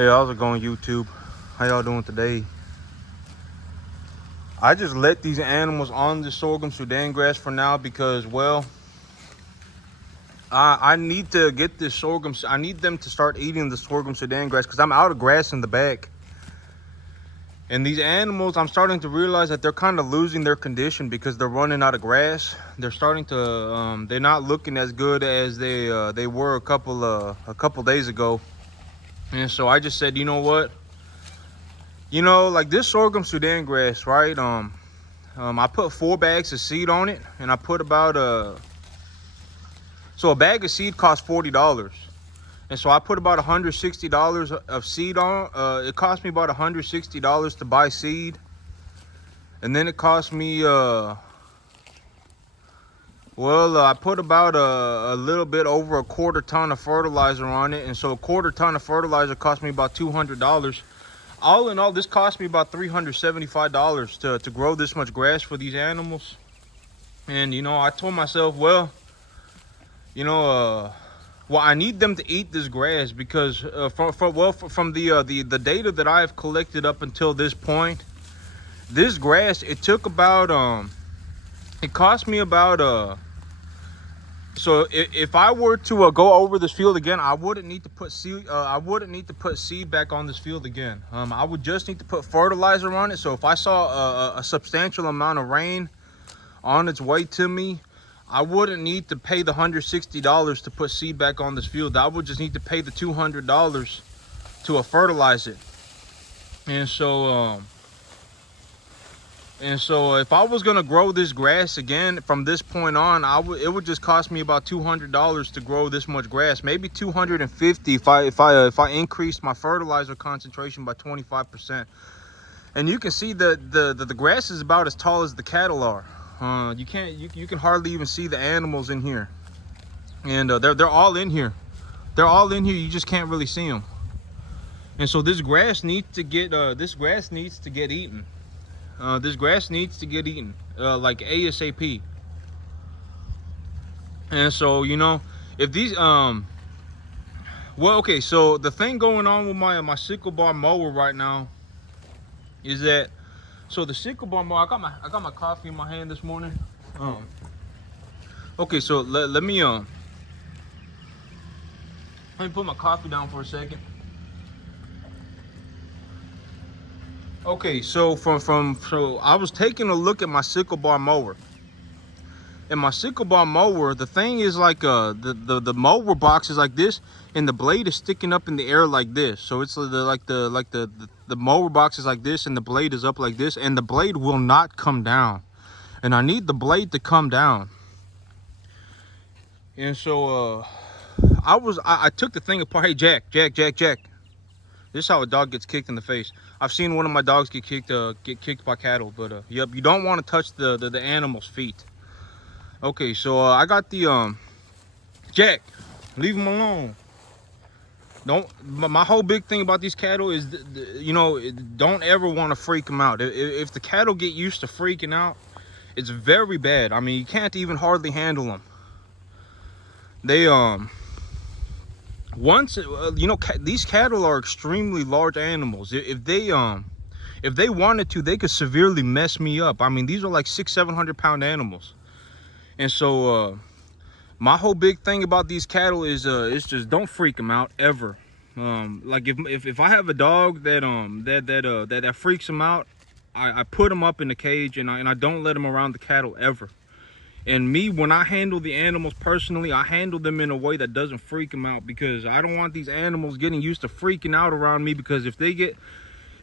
Hey, how's it going, YouTube? How y'all doing today? I just let these animals on the sorghum Sudangrass for now because, well, I need to get this sorghum. I need them to start eating the sorghum Sudangrass because I'm out of grass in the back. And these animals, I'm starting to realize that they're kind of losing their condition because they're running out of grass. They're starting to, they're not looking as good as they were a couple days ago. And so I just said, you know what? You know, like this sorghum Sudangrass, right? I put 4 bags of seed on it, and I put about so a bag of seed costs $40, and so I put about $160 of seed on. It cost me about $160 to buy seed, and then it cost me I put about a little bit over a quarter ton of fertilizer on it, and so a quarter ton of fertilizer cost me about $200. All in all, this cost me about $375 to grow this much grass for these animals. And you know, I told myself, well, you know, I need them to eat this grass because from the data that I've collected up until this point, this grass, it took about it cost me about so if I were to go over this field again, I wouldn't need to put seed. I wouldn't need to put seed back on this field again. I would just need to put fertilizer on it. So if I saw a substantial amount of rain on its way to me, I wouldn't need to pay the $160 to put seed back on this field. I would just need to pay the $200 to fertilize it. And so if I was gonna grow this grass again from this point on, it would just cost me about $200 to grow this much grass, maybe $250 if I increased my fertilizer concentration by 25%. And you can see that the grass is about as tall as the cattle are. You can hardly even see the animals in here, and they're all in here. They're all in here. You just can't really see them. And so this grass needs to get eaten. This grass needs to get eaten like ASAP. And so, you know, if these well, okay, so the thing going on with my sickle bar mower right now is that, so the sickle bar mower, I got my coffee in my hand this morning. Okay, so let me put my coffee down for a second. Okay, so so I was taking a look at my sickle bar mower. And my sickle bar mower, the thing is like the mower box is like this, and the blade is sticking up in the air like this. So it's the mower box is like this, and the blade is up like this, and the blade will not come down. And I need the blade to come down. And so I took the thing apart. Hey, Jack. This is how a dog gets kicked in the face. I've seen one of my dogs get kicked by cattle, but yep, you don't want to touch the animal's feet. Okay, so I got the Jack, leave him alone. My whole big thing about these cattle is, you know, don't ever want to freak them out. If the cattle get used to freaking out, it's very bad. I mean, you can't even hardly handle them. They once you know, these cattle are extremely large animals. If they wanted to, they could severely mess me up. I mean, these are like 600-700 pound animals. And so my whole big thing about these cattle is just don't freak them out ever. Like if I have a dog that freaks them out, I put them up in the cage, and I don't let them around the cattle ever. And me, when I handle the animals personally, I handle them in a way that doesn't freak them out, because I don't want these animals getting used to freaking out around me, because if they get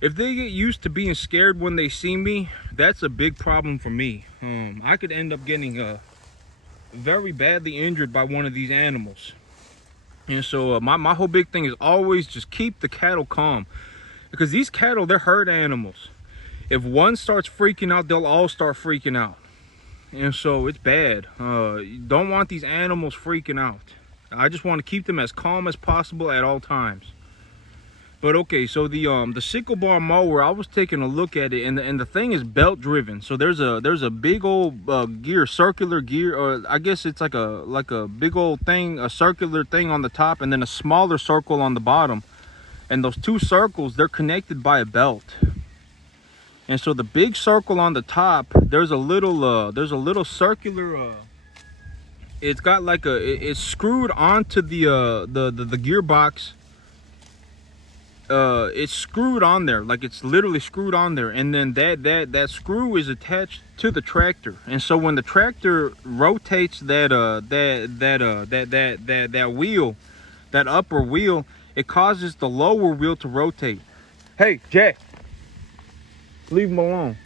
used to being scared when they see me, that's a big problem for me. I could end up getting very badly injured by one of these animals. And so my whole big thing is always just keep the cattle calm, because these cattle, they're herd animals. If one starts freaking out, they'll all start freaking out. And so it's bad. You don't want these animals freaking out. I just want to keep them as calm as possible at all times. But okay, so the sickle bar mower, I was taking a look at it, and the thing is belt driven. So there's a big old gear, circular gear, or I guess it's like a big old thing, a circular thing on the top, and then a smaller circle on the bottom. And those two circles, they're connected by a belt. And so the big circle on the top, there's a little circular, it's got like it's screwed onto the gearbox. It's screwed on there, like it's literally screwed on there, and then that screw is attached to the tractor. And so when the tractor rotates that wheel, that upper wheel, it causes the lower wheel to rotate. Hey, Jack, leave him alone.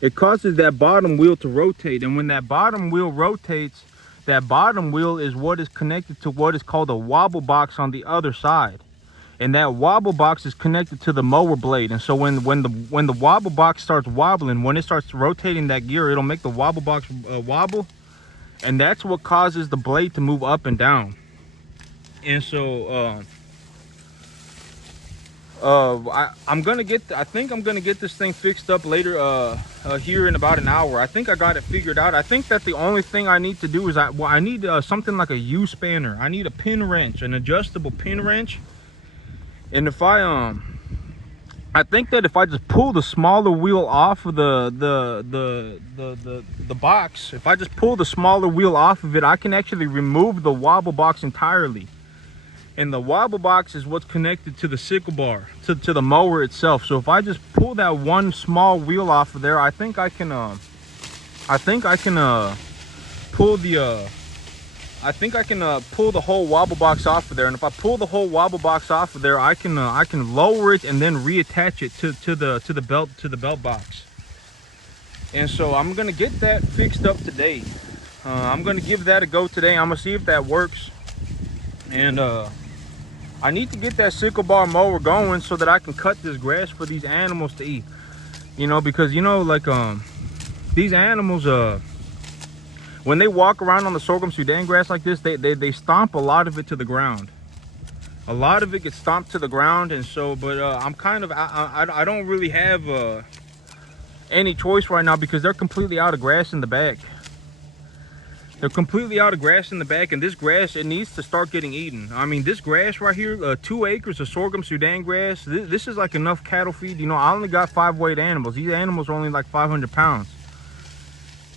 It causes that bottom wheel to rotate, and when that bottom wheel rotates, that bottom wheel is what is connected to what is called a wobble box on the other side. And that wobble box is connected to the mower blade. And so when the wobble box starts wobbling, when it starts rotating that gear, it'll make the wobble box wobble, and that's what causes the blade to move up and down. And so I think I'm gonna get this thing fixed up later here in about an hour. I think I got it figured out. I think that the only thing I need to do is I need something like a U-spanner. I need a pin wrench, an adjustable pin wrench. And if I think that if I just pull the smaller wheel off of the box, if I just pull the smaller wheel off of it, I can actually remove the wobble box entirely. And the wobble box is what's connected to the sickle bar, to the mower itself. So if I just pull that one small wheel off of there, I think I can pull the whole wobble box off of there. And if I pull the whole wobble box off of there, I can lower it and then reattach it to the belt box. And so I'm gonna get that fixed up today. I'm gonna give that a go today. I'm gonna see if that works. And I need to get that sickle bar mower going so that I can cut this grass for these animals to eat. You know, because like these animals, when they walk around on the sorghum Sudangrass like this, they stomp a lot of it to the ground. A lot of it gets stomped to the ground. And so, but I'm kind of, I don't really have any choice right now because they're completely out of grass in the back. They're completely out of grass in the back, and this grass, it needs to start getting eaten. I mean, this grass right here, 2 acres of sorghum Sudangrass, this is like enough cattle feed. You know, I only got 5 weight animals. These animals are only like 500 pounds.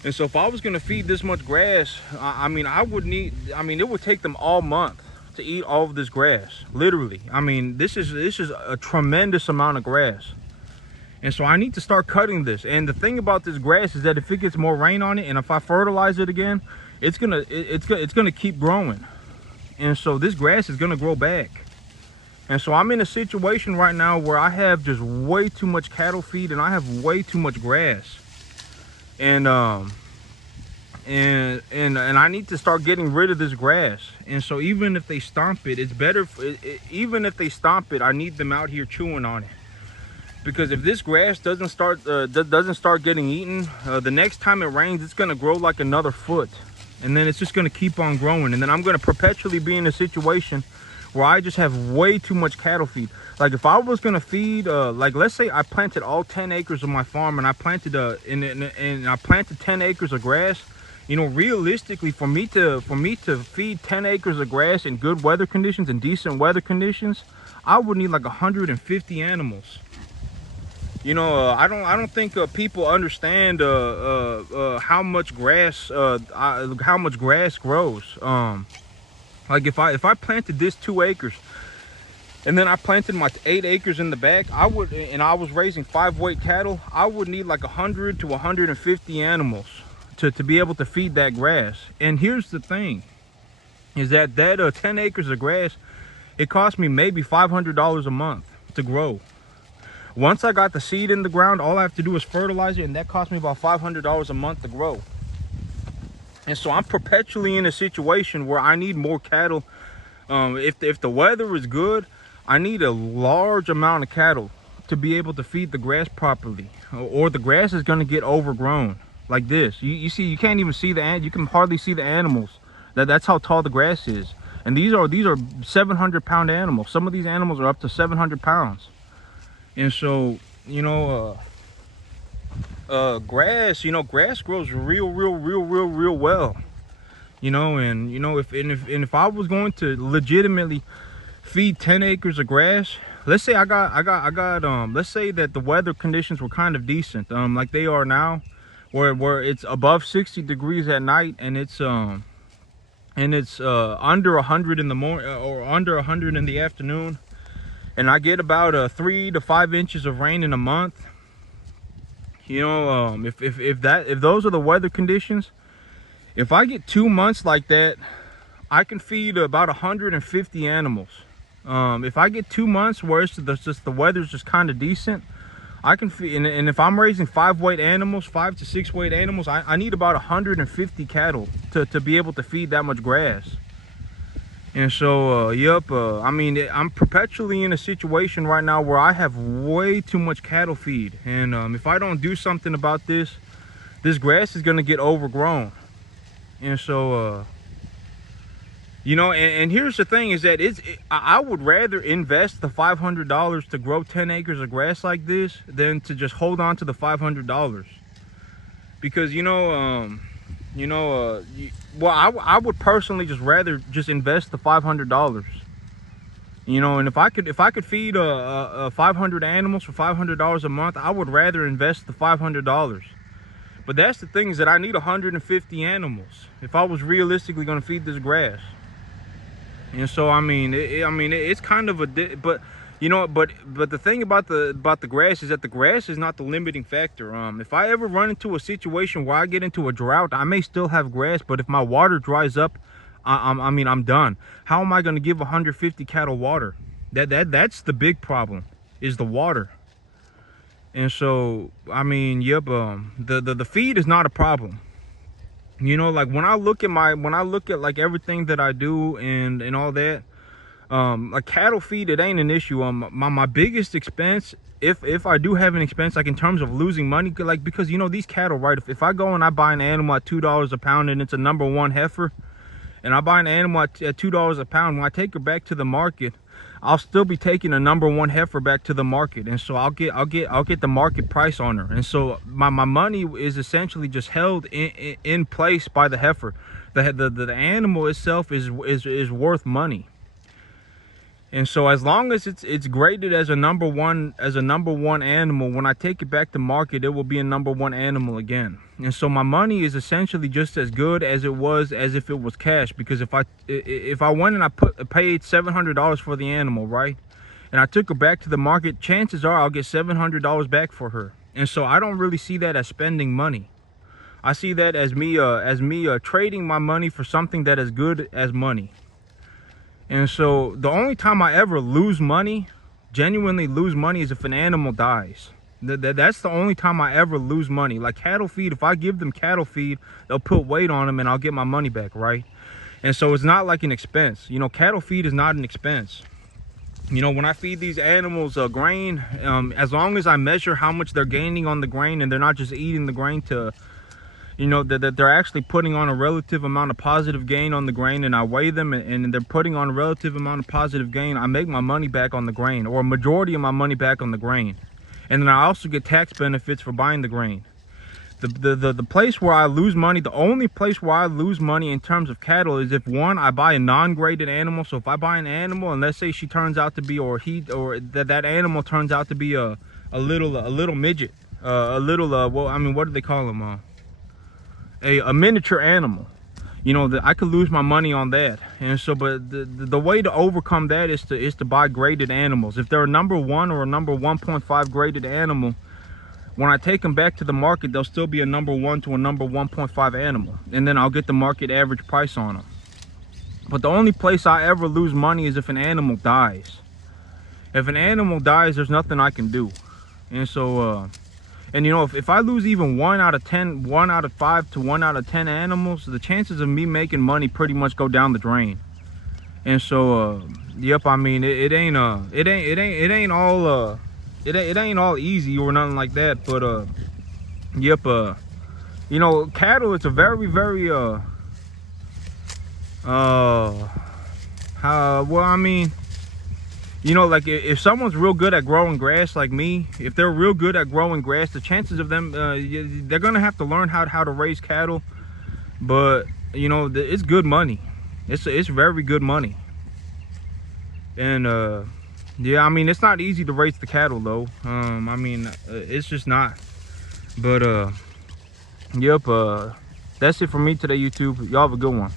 And so if I was gonna feed this much grass, I mean, it would take them all month to eat all of this grass, literally. I mean, this is a tremendous amount of grass. And so I need to start cutting this. And the thing about this grass is that if it gets more rain on it, and if I fertilize it again, it's gonna keep growing. And so this grass is gonna grow back. And so I'm in a situation right now where I have just way too much cattle feed and I have way too much grass. And I need to start getting rid of this grass. And so even if they stomp it, it's better. Even if they stomp it, I need them out here chewing on it. Because if this grass doesn't start getting eaten, the next time it rains, it's gonna grow like another foot, and then it's just gonna keep on growing. And then I'm gonna perpetually be in a situation where I just have way too much cattle feed. Like if I was gonna feed, like let's say I planted all 10 acres of my farm, and I planted and I planted 10 acres of grass. You know, realistically, for me to feed 10 acres of grass in good weather conditions and decent weather conditions, I would need like 150 animals. You know, I don't think people understand how much grass grows. Like if I planted this 2 acres, and then I planted my 8 acres in the back, I was raising 5 weight cattle, I would need like 100 to 150 animals to be able to feed that grass. And here's the thing, is that 10 acres of grass, it cost me maybe $500 a month to grow. Once I got the seed in the ground, all I have to do is fertilize it, and that cost me about $500 a month to grow. And so I'm perpetually in a situation where I need more cattle. If the weather is good, I need a large amount of cattle to be able to feed the grass properly, or the grass is going to get overgrown like this. You see, you can't even see you can hardly see the animals. That's how tall the grass is. And these are 700-pound animals. Some of these animals are up to 700 pounds. And so, you know, grass grows real well. You know, and you know, if I was going to legitimately feed 10 acres of grass, let's say let's say that the weather conditions were kind of decent, like they are now, where it's above 60 degrees at night, and it's under 100 in the morning, or under 100 in the afternoon, and I get about 3 to 5 inches of rain in a month. You know, if those are the weather conditions, if I get 2 months like that, I can feed about 150 animals. If I get 2 months where it's just the weather's just kind of decent, I can feed. And if I'm raising 5 to 6 weight animals, I need about 150 cattle to be able to feed that much grass. And so, I mean, I'm perpetually in a situation right now where I have way too much cattle feed. And if I don't do something about this grass is going to get overgrown. And so, you know, and here's the thing is that I would rather invest the $500 to grow 10 acres of grass like this than to just hold on to the $500. Because, I would personally just rather just invest the $500. You know, and if I could feed 500 animals for $500 a month, I would rather invest the $500. But that's the thing, is that I need 150 animals if I was realistically going to feed this grass. And so, I mean, it's kind of but the thing about the grass is that the grass is not the limiting factor. If I ever run into a situation where I get into a drought, I may still have grass, but if my water dries up, I'm done. How am I going to give 150 cattle water? That's the big problem, is the water. And so, I mean, the feed is not a problem. You know, like when I look at like everything that I do and all that, like cattle feed, it ain't an issue. My biggest expense, if I do have an expense, like in terms of losing money, like, because, you know, these cattle, right, if I go and I buy an animal at $2 a pound and it's a #1 heifer, and I buy an animal at $2 a pound, when I take her back to the market, I'll still be taking a #1 heifer back to the market, and so I'll get the market price on her. And so my money is essentially just held in place by the heifer. The animal itself is worth money. And so as long as it's graded as a #1 animal, when I take it back to market, it will be a #1 animal again. And so my money is essentially just as good as it was as if it was cash. Because if I went and I paid $700 for the animal, right, and I took her back to the market, chances are I'll get $700 back for her. And so I don't really see that as spending money. I see that as me trading my money for something that is good as money. And so the only time I ever genuinely lose money, is if an animal dies. That's the only time I ever lose money. Like cattle feed, if I give them cattle feed, they'll put weight on them and I'll get my money back, right? And so it's not like an expense. You know, cattle feed is not an expense. You know, when I feed these animals grain, as long as I measure how much they're gaining on the grain and they're not just eating the grain to, you know, that they're actually putting on a relative amount of positive gain on the grain, and I weigh them and they're putting on a relative amount of positive gain, I make my money back on the grain, or a majority of my money back on the grain. And then I also get tax benefits for buying the grain. The place where I lose money, the only place where I lose money in terms of cattle, is if, one, I buy a non-graded animal. So if I buy an animal and let's say she turns out to be, that animal turns out to be a little midget, what do they call them? A miniature animal, you know, that I could lose my money on that. And so, but the way to overcome that is to buy graded animals. If they're a #1 or a #1.5 graded animal, when I take them back to the market, they'll still be a #1 to a #1.5 animal, and then I'll get the market average price on them. But the only place I ever lose money is if an animal dies. If an animal dies, there's nothing I can do. And so, and you know, if I lose even 1 out of 10, 1 out of 5 to 1 out of 10 animals, the chances of me making money pretty much go down the drain. And so, I mean, it ain't all easy or nothing like that. But you know, cattle, it's a very, very well, I mean, you know, like if someone's real good at growing grass like me, if they're real good at growing grass, the chances of them, they're gonna have to learn how to raise cattle. But you know, it's good money. It's very good money. And yeah, I mean, it's not easy to raise the cattle though. I mean, it's just not. But yep, that's it for me today, YouTube. Y'all have a good one.